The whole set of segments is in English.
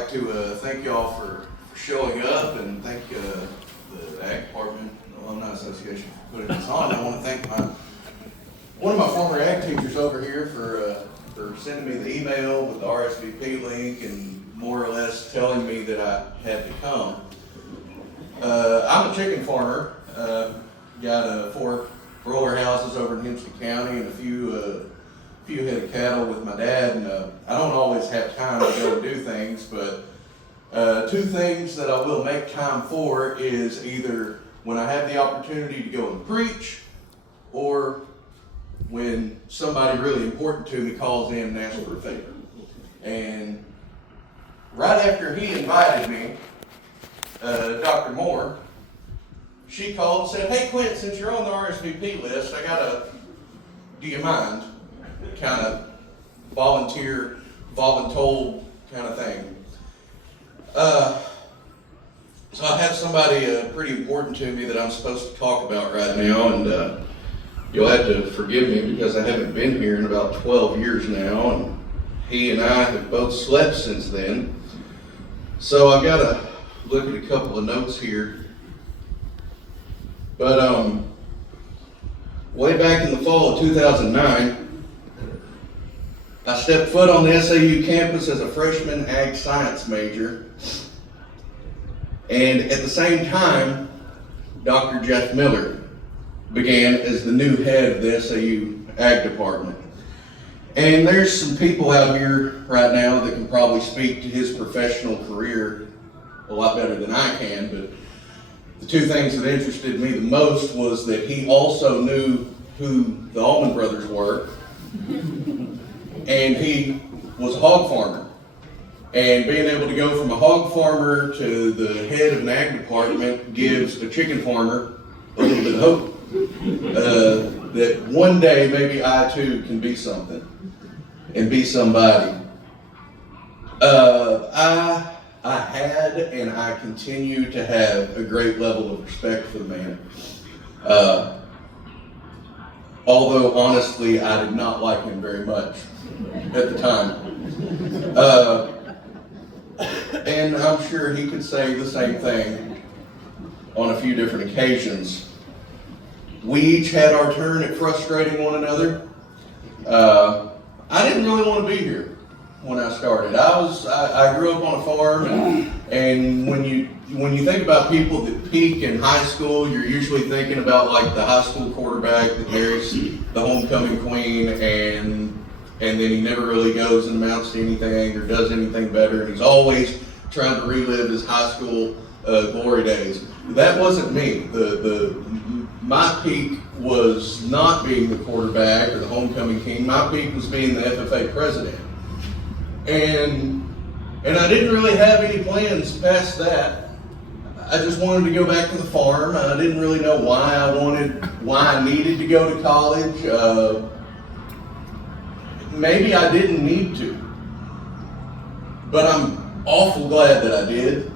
like to thank y'all for showing up, and thank the Ag Department and the Alumni Association for putting this on. I want to thank one of my former ag teachers over here for sending me the email with the RSVP link and more or less telling me that I had to come. I'm a chicken farmer. Got 4 roller houses over in Hempstead County and a few head of cattle with my dad, and I don't always have time to go and do things, but 2 things that I will make time for is either when I have the opportunity to go and preach, or when somebody really important to me calls in and asks for a favor. And right after he invited me, Dr. Moore, she called and said, "Hey Clint, since you're on the RSVP list, I got do you mind?" Kind of voluntold kind of thing. So I have somebody pretty important to me that I'm supposed to talk about right now, and you'll have to forgive me because I haven't been here in about 12 years now, and he and I have both slept since then. So I've got to look at a couple of notes here. But way back in the fall of 2009, I stepped foot on the SAU campus as a freshman ag science major. And at the same time, Dr. Jeff Miller began as the new head of the SAU ag department. And there's some people out here right now that can probably speak to his professional career a lot better than I can, but the 2 things that interested me the most was that he also knew who the Allman Brothers were, and he was a hog farmer. And being able to go from a hog farmer to the head of an ag department gives a chicken farmer a little bit of hope that one day maybe I too can be something and be somebody. I had and I continue to have a great level of respect for the man. Although honestly, I did not like him very much at the time. And I'm sure he could say the same thing on a few different occasions. We each had our turn at frustrating one another. I didn't really want to be here when I started. I grew up on a farm, and when you think about people that peak in high school, you're usually thinking about like the high school quarterback that marries the homecoming queen, and then he never really goes and amounts to anything or does anything better, and he's always trying to relive his high school glory days. That wasn't me. My peak was not being the quarterback or the homecoming king. My peak was being the FFA president. And I didn't really have any plans past that. I just wanted to go back to the farm. I didn't really know why I needed to go to college. Maybe I didn't need to. But I'm awful glad that I did.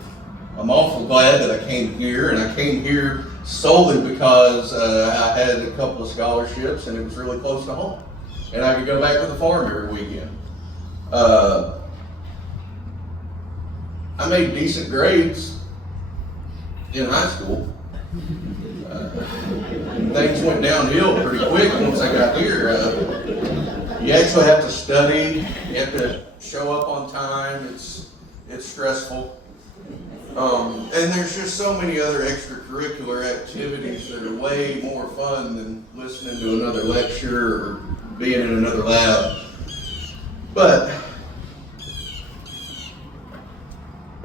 I'm awful glad that I came here, and I came here solely because I had a couple of scholarships and it was really close to home. And I could go back to the farm every weekend. I made decent grades in high school. Things went downhill pretty quick once I got here. You actually have to study. You have to show up on time. It's stressful. And there's just so many other extracurricular activities that are way more fun than listening to another lecture or being in another lab. But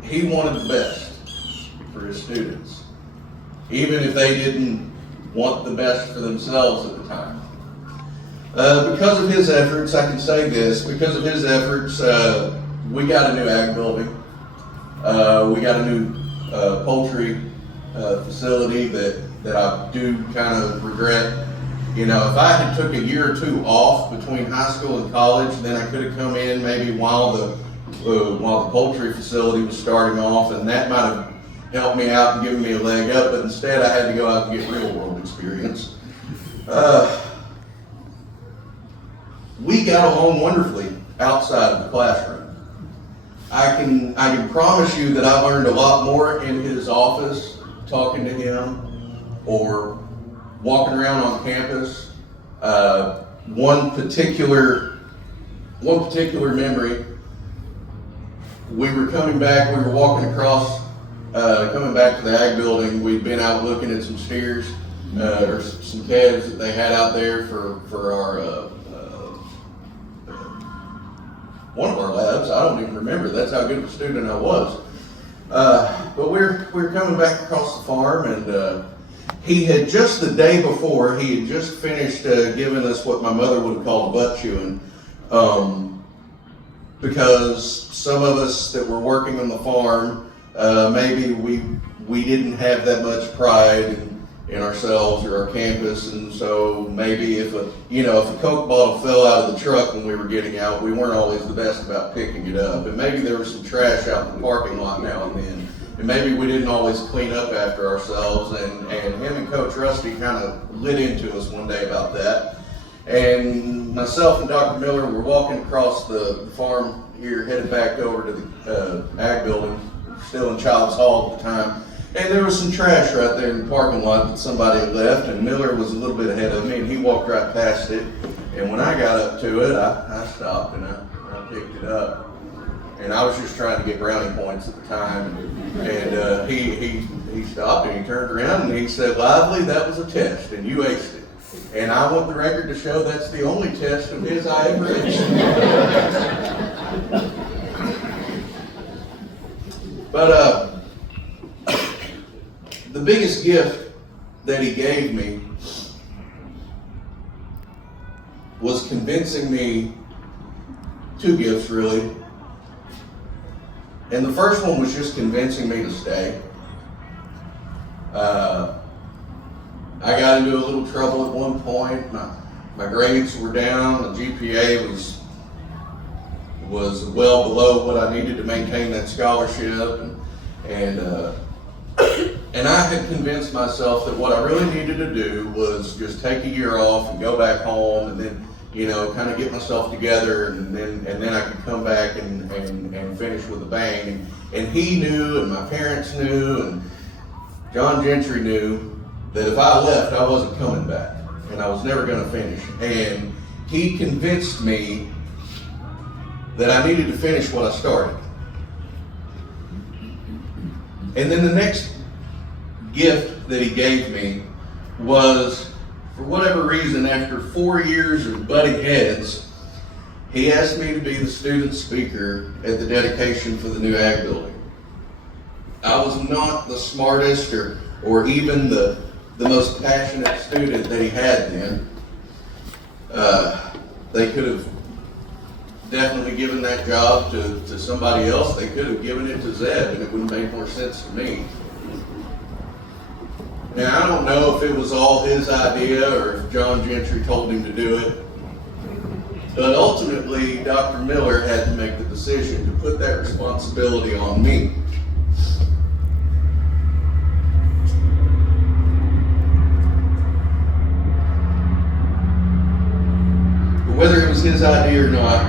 he wanted the best for his students, even if they didn't want the best for themselves at the time. Because of his efforts, I can say this, because of his efforts, we got a new ag building. We got a new poultry facility that I do kind of regret. You know, if I had took a year or 2 off between high school and college, then I could have come in maybe while the poultry facility was starting off, and that might have helped me out and given me a leg up, but instead I had to go out and get real world experience. We got along wonderfully outside of the classroom. I can promise you that I learned a lot more in his office talking to him or walking around on campus. One particular memory, we were coming back, we were walking across, coming back to the ag building. We'd been out looking at some steers, or some calves that they had out there for our, one of our labs. I don't even remember, that's how good of a student I was. But we're coming back across the farm, and he had just the day before, he had just finished giving us what my mother would have called butt chewing. Because some of us that were working on the farm, maybe we didn't have that much pride in ourselves or our campus, and so maybe if a Coke bottle fell out of the truck when we were getting out, we weren't always the best about picking it up, and maybe there was some trash out in the parking lot now and then, and maybe we didn't always clean up after ourselves, and him and Coach Rusty kind of lit into us one day about that. And myself and Dr. Miller were walking across the farm here, headed back over to the ag building, still in Child's Hall at the time. And there was some trash right there in the parking lot that somebody had left, and Miller was a little bit ahead of me, and he walked right past it. And when I got up to it, I stopped and I picked it up. And I was just trying to get brownie points at the time. And he stopped and he turned around and he said, "Lively, that was a test, and you aced it." And I want the record to show that's the only test of his I ever aced. But the biggest gift that he gave me was convincing me, two gifts really. And the first one was just convincing me to stay. I got into a little trouble at one point. My grades were down. The GPA was well below what I needed to maintain that scholarship, and I had convinced myself that what I really needed to do was just take a year off and go back home, and then kind of get myself together, and then I could come back and finish with a bang. And he knew, and my parents knew, and John Gentry knew that if I left, I wasn't coming back, and I was never going to finish. And he convinced me that I needed to finish what I started. And then the next gift that he gave me was, for whatever reason, after 4 years of butting heads, he asked me to be the student speaker at the dedication for the new ag building. I was not the smartest or even the most passionate student that he had then. They could have definitely given that job to somebody else. They could have given it to Zeb, and it would have made more sense to me. Now, I don't know if it was all his idea or if John Gentry told him to do it, but ultimately, Dr. Miller had to make the decision to put that responsibility on me. But whether it was his idea or not,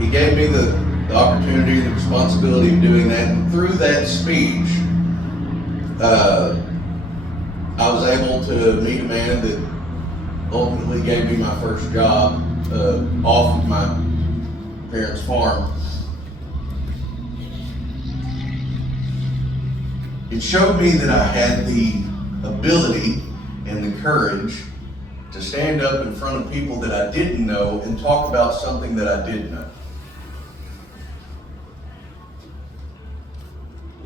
he gave me the opportunity, the responsibility of doing that, and through that speech, I was able to meet a man that ultimately gave me my first job off of my parents' farm. It showed me that I had the ability and the courage to stand up in front of people that I didn't know and talk about something that I did know.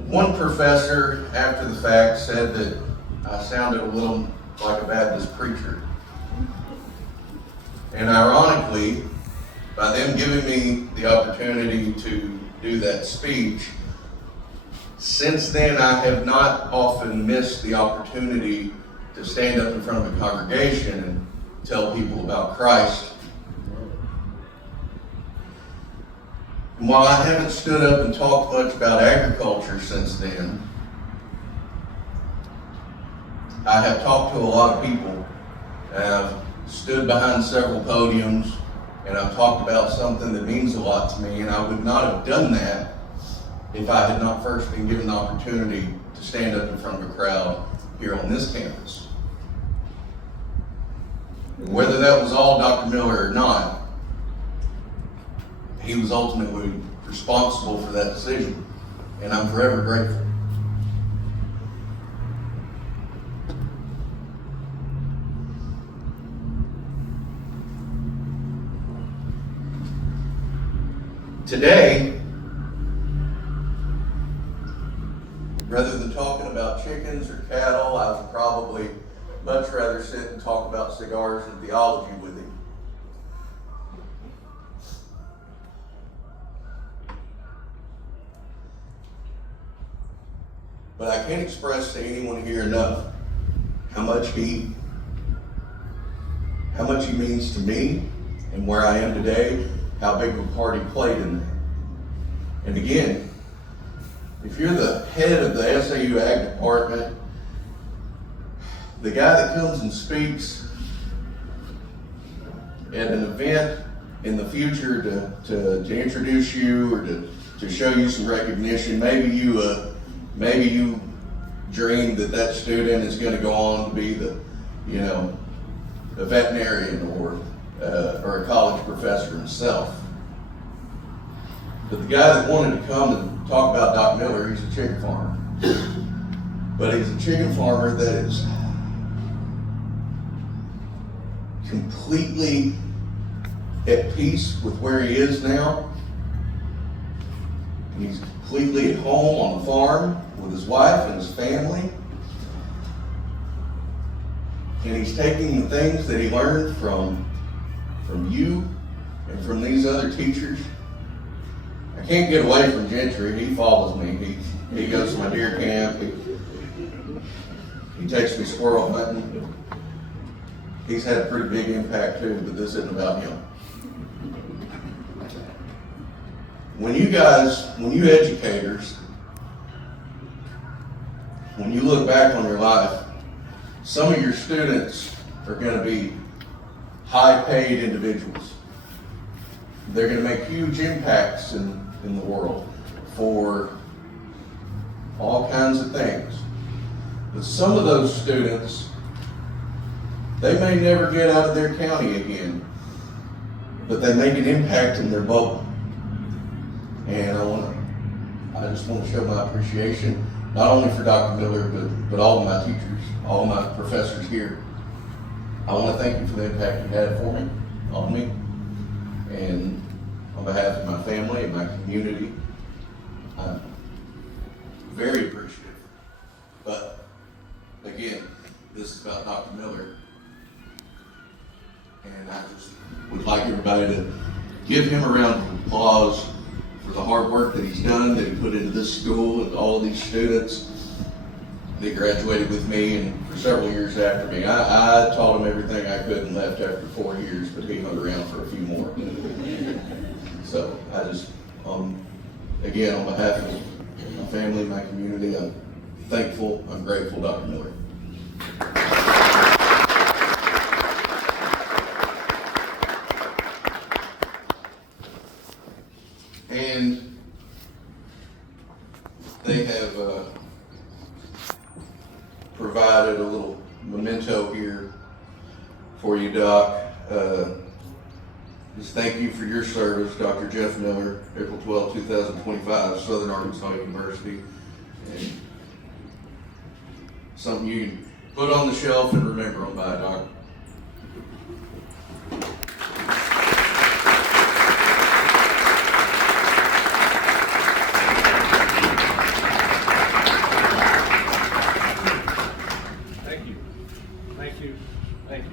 One professor, after the fact, said that I sounded a little like a Baptist preacher. And ironically, by them giving me the opportunity to do that speech, since then I have not often missed the opportunity to stand up in front of a congregation and tell people about Christ. And while I haven't stood up and talked much about agriculture since then, I have talked to a lot of people. I've stood behind several podiums and I've talked about something that means a lot to me, and I would not have done that if I had not first been given the opportunity to stand up in front of a crowd here on this campus. Whether that was all Dr. Miller or not, he was ultimately responsible for that decision, and I'm forever grateful. Today, rather than talking about chickens or cattle, I would probably much rather sit and talk about cigars and theology with him. But I can't express to anyone here enough how much he means to me and where I am today, how big of a part he played in that. And again, if you're the head of the SAU Ag Department, the guy that comes and speaks at an event in the future to introduce you or to show you some recognition, maybe you dream that student is going to go on to be a veterinarian or a college professor himself. But the guy that wanted to come and talk about Doc Miller, he's a chicken farmer. But he's a chicken farmer that is completely at peace with where he is now. And he's completely at home on the farm with his wife and his family. And he's taking the things that he learned from you and from these other teachers. I can't get away from Gentry. He follows me. He goes to my deer camp. He takes me squirrel hunting. He's had a pretty big impact too, but this isn't about him. When you educators, when you look back on your life, some of your students are going to be high-paid individuals. They're going to make huge impacts in the world for all kinds of things. But some of those students, they may never get out of their county again, but they make an impact in their bubble. And I just want to show my appreciation, not only for Dr. Miller, but all of my teachers, all of my professors here. I want to thank you for the impact you had on me, and on behalf of my family and my community, I'm very appreciative. But again, this is about Dr. Miller, and I just would like everybody to give him a round of applause for the hard work that he's done, that he put into this school and all of these students that graduated with me and for several years after me. I taught him everything I could and left after 4 years, but he hung around for a few more. So I just, again, on behalf of my family, my community, I'm thankful, I'm grateful, Dr. Miller. And they have provided a little memento here for you, Doc. Just thank you for your service, Dr. Jeff Miller, April 12, 2025, Southern Arkansas University. And something you can put on the shelf and remember on by, Doc. Thank you. Thank you. Thank you.